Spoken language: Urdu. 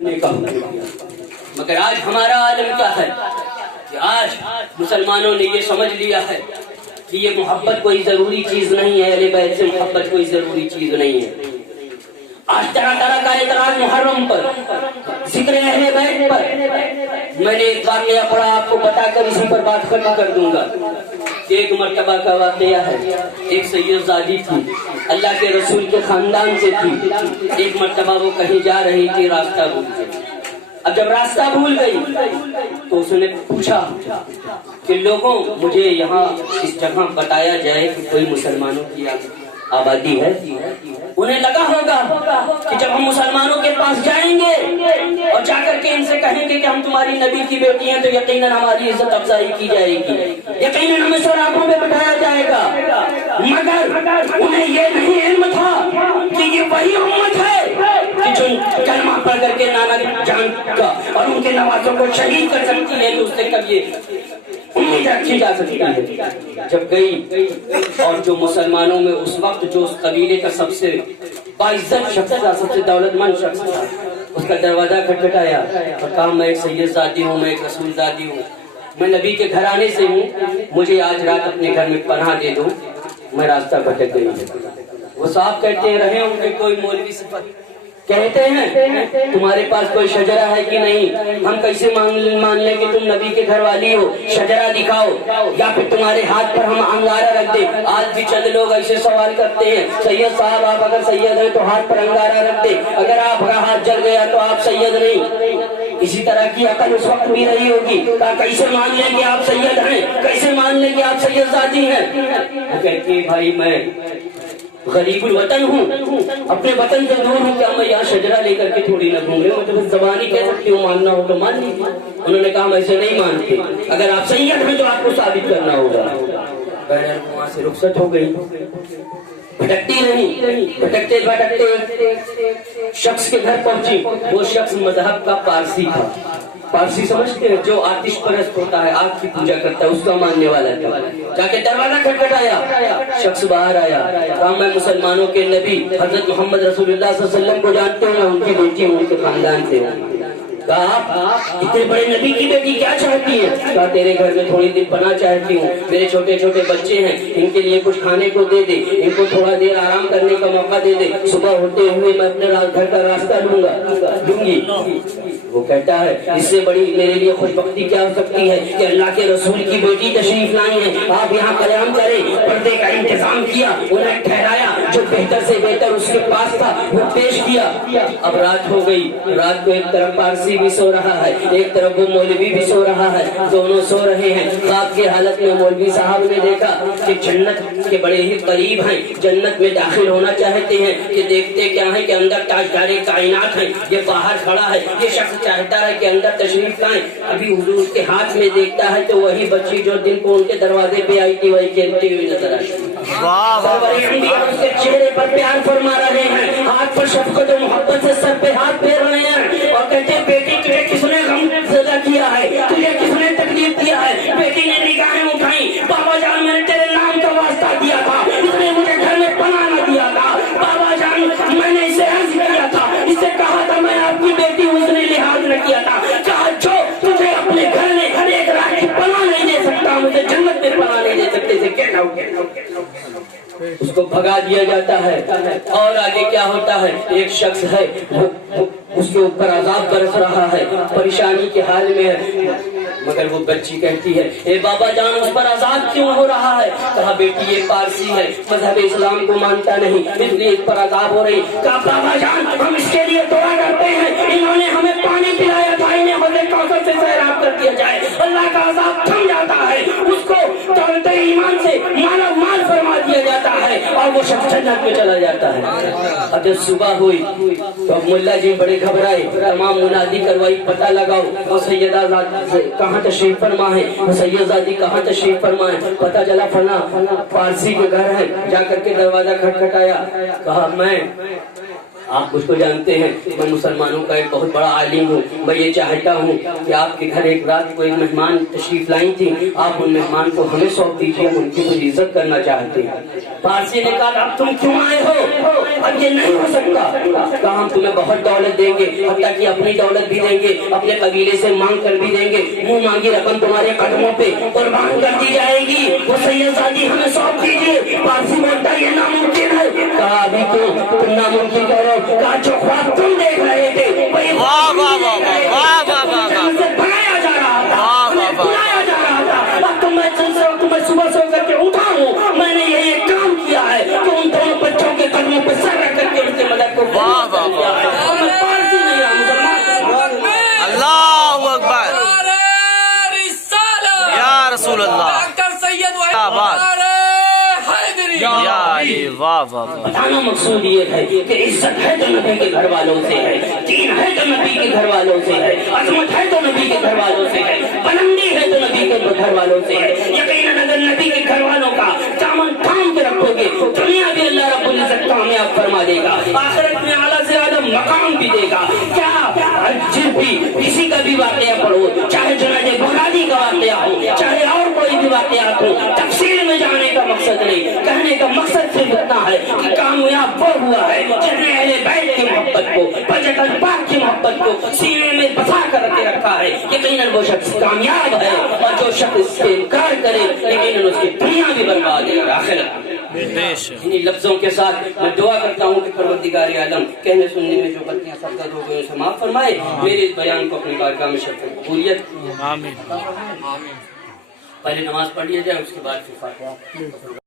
مگر آج ہمارا عالم کیا ہے کہ آج مسلمانوں نے یہ سمجھ لیا ہے کہ یہ محبت کوئی ضروری چیز نہیں ہے، اہل بیت سے محبت کوئی ضروری چیز نہیں ہے۔ آج طرح طرح کا اعتراض محرم پر، ذکر اہل بیت پر۔ میں نے ایک واقعہ پڑھا، آپ کو بتا کر اسی پر بات ختم کر دوں گا۔ ایک مرتبہ کا واقعہ ہے، ایک سید زادی تھی، اللہ کے رسول کے خاندان سے تھی۔ ایک مرتبہ وہ کہیں جا رہی تھی، راستہ بھول گئی۔ اب جب راستہ بھول گئی تو اس نے پوچھا کہ لوگوں مجھے یہاں اس جگہ بتایا جائے کہ کوئی مسلمانوں کی آبادی ہے۔ انہیں لگا ہوگا کہ جب ہم مسلمانوں کے پاس جائیں گے اور جا کر کے ان سے کہیں گے کہ ہم تمہاری نبی کی بیٹی ہیں تو یقیناً ہماری عزت افزائی کی جائے گی، یقیناً ہمیں سراغوں میں بٹھایا جائے گا۔ مگر انہیں یہ نہیں علم تھا کہ یہ وہی امت ہے کہ جو کلمہ پڑھ کر کے نانا جان کا اور ان کے نوازوں کو شہید کر سکتی ہے، تو اس سے کب یہ امید رکھی جا سکتی ہے۔ جب گئی اور جو مسلمانوں میں اس وقت جو اس قبیلے کا سب سے باعزت شخص تھا، سب سے دولت مند شخص تھا، اس کا دروازہ کھٹکھٹایا اور کہا میں ایک سید زادی ہوں، میں ایک رسول زادی ہوں، میں نبی کے گھرانے سے ہوں، مجھے آج رات اپنے گھر میں پناہ دے دو، میں راستہ بھٹک گئی ہوں۔ وہ صاحب کہتے ہیں رہے ہوں کہ کوئی مولوی صفت کہتے ہیں تمہارے پاس کوئی شجرہ ہے کہ نہیں؟ ہم کیسے مان لیں کہ تم نبی کے گھر والی ہو؟ شجرہ دکھاؤ، یا پھر تمہارے ہاتھ پر ہم انگارہ رکھ دیں۔ آج بھی چند لوگ ایسے سوال کرتے ہیں، سید صاحب آپ اگر سید ہیں تو ہاتھ پر انگارہ رکھ دیں، اگر آپ کا ہاتھ جل گیا تو آپ سید نہیں۔ اسی طرح کی عقل اس وقت بھی رہی ہوگی، کیسے مان لیں کہ آپ سید ہیں، کیسے مان لیں کہ آپ سید زادی ہیں؟ وہ کہتے ہیں بھائی میں غریب الوطن ہوں، اپنے وطن سے دور ہوں، کیا میں یہاں شجرہ لے کر کے تھوڑی نہ گھوم رہے ہوں؟ تو زبانی کہہ سکتی ہوں، ماننا ہو تو مان لیجیے۔ انہوں نے کہا ہم ایسے نہیں مانتے، اگر آپ سید ہیں تو آپ کو ثابت کرنا ہوگا۔ بہرحال وہاں سے رخصت ہو گئی، بھٹکتی رہی، بھٹکتے بھٹکتے شخص کے گھر پہنچی۔ وہ شخص مذہب کا پارسی تھا۔ پارسی سمجھتے ہیں جو آتش پرست ہوتا ہے، آگ کی پوجا کرتا ہے، اس کا ماننے والا تھا۔ جا کے دروازہ کھٹکھٹایا، شخص باہر آیا، کہا میں مسلمانوں کے نبی حضرت محمد رسول اللہ صلی اللہ علیہ وسلم کو جانتے ہوں، میں ان کی بیٹی ہوں، ان کے خاندان سے ہوں۔ کہا آپ اتنے بڑے نبی کی بیٹی کیا چاہتی ہے؟ کہا تیرے گھر میں تھوڑی دن پناہ چاہتی ہوں، میرے چھوٹے چھوٹے بچے ہیں، ان کے لیے کچھ کھانے کو دے دے، ان کو تھوڑا دیر آرام کرنے کا موقع دے دے، صبح ہوتے ہوئے میں اپنے گھر کا راستہ دوں گی۔ وہ کہتا ہے اس سے بڑی میرے لیے خوش بختی کیا ہو سکتی ہے کہ اللہ کے رسول کی بیٹی تشریف لائی ہے، آپ یہاں قیام کریں۔ پردے کا انتظام کیا، انہیں ٹھہرایا، جو بہتر سے بہتر اس کے پاس تھا وہ پیش کیا۔ اب رات ہو گئی، رات کو ایک طرف پارسی بھی سو رہا ہے، ایک طرف وہ مولوی بھی سو رہا ہے، دونوں سو رہے ہیں۔ خواب کی حالت میں مولوی صاحب نے دیکھا کہ جنت کے بڑے ہی قریب ہیں، جنت میں داخل ہونا چاہتے ہیں کہ دیکھتے کیا ہے کہ اندر تاجدار کائنات ہیں، یہ باہر کھڑا ہے، یہ شخص چاہتا ہے کہ اندر تشریف لائیں۔ ابھی حضور کے ہاتھ میں دیکھتا ہے تو وہی بچی جو دن کو ان کے دروازے پہ آئی تھی وہی کھیلتی ہوئی نظر آئی۔ سرور انبیاء اس کے چہرے پر پیار فرما رہے ہیں، ہاتھ پر شفقت و محبت سے سر پہ ہاتھ پھیر رہے ہیں اور کہتے ہیں بیٹی تجھے کس نے غم زدہ کیا ہے، تجھے کس نے تکلیف دیا ہے؟ بیٹی نے نگاہیں اٹھائیں، بابا جان میں نے تیرے نام کا واسطہ دیا تھا، اس نے مجھے گھر میں پناہ نہ دیا تھا، بابا جان میں نے اسے عرض کیا تھا، اسے کہا تھا میں آپ کی بیٹی ہوں، اس نے لحاظ نہ کیا تھا، کہا جو تجھے اپنے گھر میں ہر ایک راہ کی پناہ نہیں دے سکتا مجھے جنت میں پناہ نہیں دے سکتے، اسے کہنا اس کو بھگا دیا جاتا ہے۔ اور آگے کیا ہوتا ہے؟ ایک شخص ہے اس کے اوپر عذاب برس رہا ہے، پریشانی کے حال میں ہے، مگر وہ بچی کہتی ہے اے بابا جان اس پر عذاب کیوں ہو رہا ہے؟ کہا بیٹی یہ پارسی ہے، مذہب اسلام کو مانتا نہیں، اس لیے اس پر عذاب ہو رہی۔ کہا بابا جان ہم اس کے لیے دعا کرتے ہیں، انہوں نے ہمیں پانی پلایا تھا، انہیں حوض کوثر سے سیراب کر دیا جائے، اللہ کا عذاب تھم جاتا ہے، اس کو دولت ایمان سے مالا مال فرما دیا جاتا ہے اور وہ شخص جنت میں چلا جاتا ہے۔ اب جب صبح ہوئی تو اب ملا جی بڑے گھبرائے، تمام منادی کروائی، پتہ لگاؤ وہ سیدہ زادی کہاں تشریف فرما ہے، وہ سید زادی کہاں تشریف فرما ہے۔ پتہ چلا فلاں پارسی کے گھر ہے، جا کر کے دروازہ کھٹکھٹایا، کہا میں آپ مجھ کو جانتے ہیں، میں مسلمانوں کا ایک بہت بڑا عالم ہوں. میں یہ چاہتا ہوں کہ آپ کے گھر ایک رات کو ایک مہمان تشریف لائی تھی، آپ ان مہمان کو ہمیں سونپ دیجیے، ہم ان کی کوئی عزت کرنا چاہتے ہیں. پارسی نے کہا اب تم کیوں آئے ہو؟ اب یہ نہیں ہو سکتا. کہا ہم تمہیں بہت دولت دیں گے، حتیٰ کہ اپنی دولت بھی دیں گے، اپنے قبیلے سے مانگ کر بھی دیں گے، منہ مانگی رقم تمہارے قدموں پہ قربان کر دی جائے گی. وہ سید زادی ہمیں سونپ دیجیے. پارسی بولتا یہ ناممکن ہے. کہا ابھی تم ناممکن کہہ رہے ہو؟ کہا جو خواب تم دیکھ رہے تھے وہی بنایا جا رہا تھا. اب تو میں صبح سو کر کے اٹھا ہوں، میں نے یہ کام کیا ہے کہ ان دونوں بچوں کے قدموں پہ سر رکھ کر کے ان سے مدد کو میں پارسی نہیں رہا، مسلمان. اللہ اکبر یا رسول اللہ. بتانا مقصود یہ ہے کہ عزت ہے تو نبی کے گھر والوں سے ہے، دین ہے تو نبی کے گھر والوں سے ہے، عظمت ہے تو نبی کے گھر والوں سے ہے، بلندی ہے تو نبی کے گھر والوں سے ہے. یقیناً اگر نبی کے گھر والوں کا دامن تھام کے رکھو گے دنیا بھی اللہ رب العزت کامیاب فرما دے گا، آخرت میں اعلیٰ سے اعلیٰ مقام بھی دے گا. کیا جس بھی کسی کا بھی واقعہ پڑھو، چاہے جنید بغدادی کا واقعہ ہو، چاہے اور کوئی بھی واقعات ہو، تفصیل میں جانے کا مقصد نہیں، کہنے کا مقصد صرف اتنا ہے کہ کامیاب وہ ہوا ہے جس نے اہل بیت کی محبت کو، بجٹ پاک کی محبت کو سینے میں بسا کر کے رکھا ہے. یقیناً وہ شخص کامیاب ہے، اور جو شخص اس سے انکار کرے یقیناً اس کی دنیا بھی برباد ہے اور آخرت. انہی لفظوں کے ساتھ میں دعا کرتا ہوں کہ پروردگار عالم کہنے سننے میں جو غلطیاں سرزد ہو گئی اسے معاف فرمائے، میرے اس بیان کو اپنی بارگاہ میں شرف قبولیت. پہلے نماز پڑھ لیا جائے، اس کے بعد پھر فاتحہ.